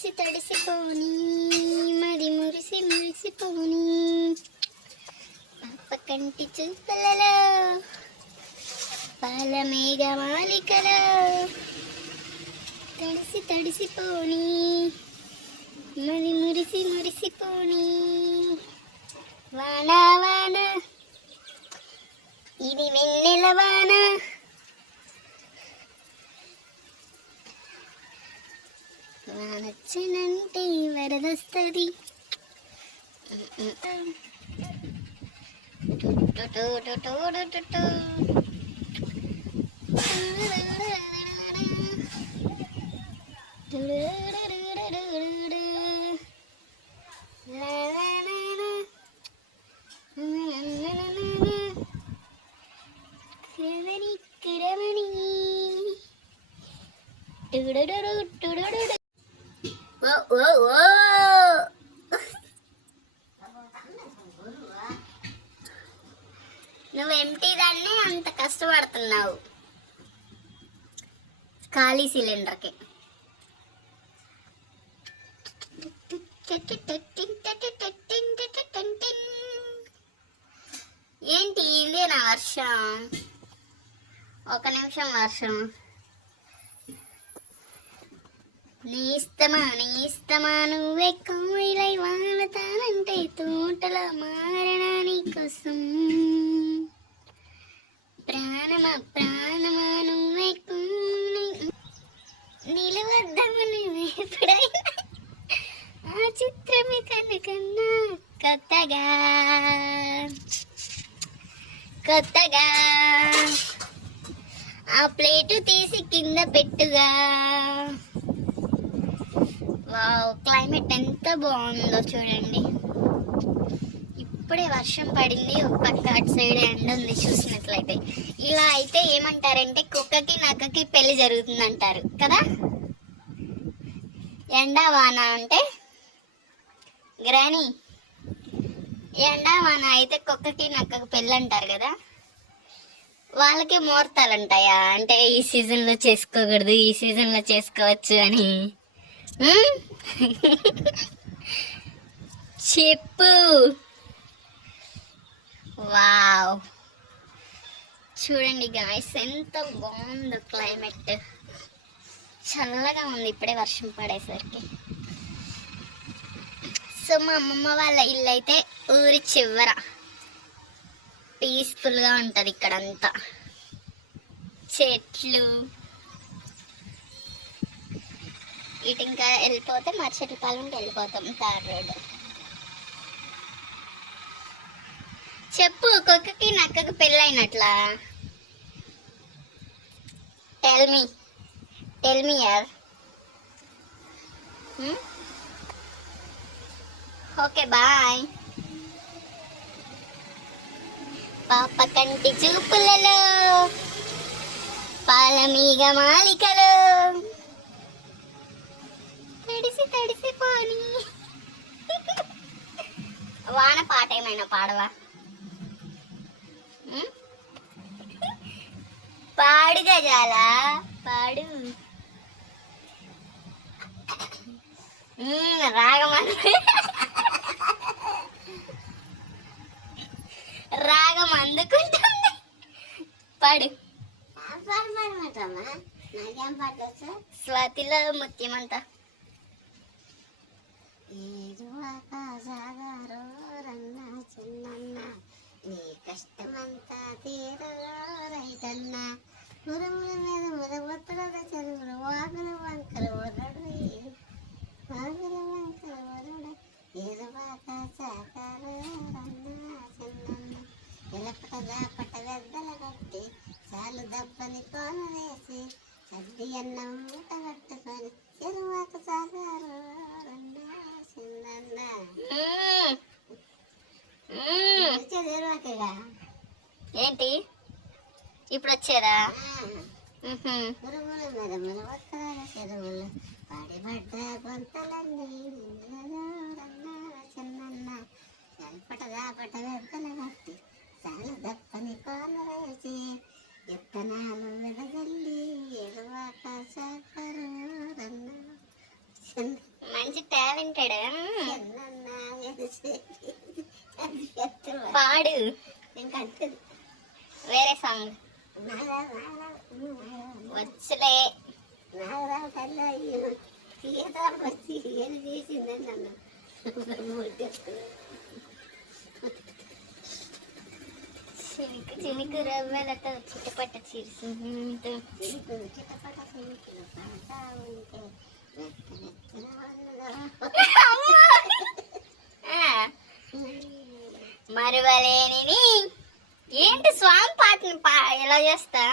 తడిసి తడిసిపోని మరి మురిసి మురిసిపోని పాప కంటి చూపులలో పాల మేఘమాలికలో తడిసి తడిసిపోని మరి మురిసి మురిసిపోని వాన వాన ఇది వెన్నెల వాన వానొచ్చనంటే వరదొస్తుంది నువ్వు ఎంటీ దాన్ని అంత కష్టపడుతున్నావు ఖాళీ సిలిండర్కి. ఏంటి ఇదేనా వర్షం? ఒక నిమిషం వర్షం. నీస్తమా నువ్వే కోయిలై వానతానంటే తోటల మారడాని కోసం ప్రాణమా నువ్వే నిలవద్దామని ఎప్పుడైనా ఆ చిత్రమే కన్నా కొత్తగా ఆ ప్లేటు తీసి కింద పెట్టుగా. వావ్, క్లైమేట్ ఎంత బాగుందో చూడండి. ఇప్పుడే వర్షం పడింది, ఒక పక్క అటు సైడ్ ఎండ ఉంది. చూసినట్లయితే ఇలా అయితే ఏమంటారంటే కుక్కకి నక్కకి పెళ్లి జరుగుతుంది అంటారు కదా. ఎండా వాన అంటే గ్రాని, ఎండా వాన అయితే కుక్కకి నక్కకి పెళ్ళి అంటారు కదా. వాళ్ళకి ముహూర్తాలు ఉంటాయా అంటే ఈ సీజన్లో చేసుకోకూడదు, ఈ సీజన్లో చేసుకోవచ్చు అని చెప్పు. వావ్, చూడండి గాయ్స్ ఎంత బాగుందో క్లైమేట్. చల్లగా ఉంది ఇప్పుడే వర్షం పడేసరికి. సో మా అమ్మమ్మ వాళ్ళ ఇల్లు అయితే ఊరి చివర పీస్ఫుల్గా ఉంటుంది. ఇక్కడంతా చెట్లు, ఇటు ఇంకా వెళ్ళిపోతే మర్చెట్లపాలెంకి వెళ్ళిపోతాం. Tar road. చెప్పు, కుక్కకి నక్కకి పెళ్ళైనట్లా? టెల్ మీ యార్. Okay bye. పాప కంటి చూపులలో పాల మేఘమాలికలో తడిసిపోని. వాన పాట ఏమైనా పాడవా? పాడు గజాల పాడు. రాగం అందుకుంటుంది. పాడు. స్వాతిలో ముత్యమంతా నీ కష్టమంతా తీరో రైతన్నా మురముల మీద మురవత్తల చదువులు వాగుల వంకర వరడు ఎరువాక సాకారు చిన్న ఎలపటదా పట వెద్దల కట్టి చాలు దప్పని కోన వేసి సద్ది అన్నం మూట కట్టుకొని ఎరువాక సాగారు చిన్న ఎరువాకగా. ఏంటి ఇప్పుడు వచ్చారా? పురుగుల మీద ములవత్తల చెరువులు పడిపడ్డ గొంతలన్నీ చిన్న ఎల్పటదా పట వెద్దల కట్టి చాలా దప్పని కోన వేసి విత్తనాలు విడదల్లి ఎరువాక సాకరు మంచి టాలెంటెడ్. పాడు వేరే సాంగ్. వచ్చలే చినుకు చినుకు రవ్వలతో చిటపట చిరుసుంటూ మరువలేనిది ఏంటి స్వామి పాటని ఎలా చేస్తా?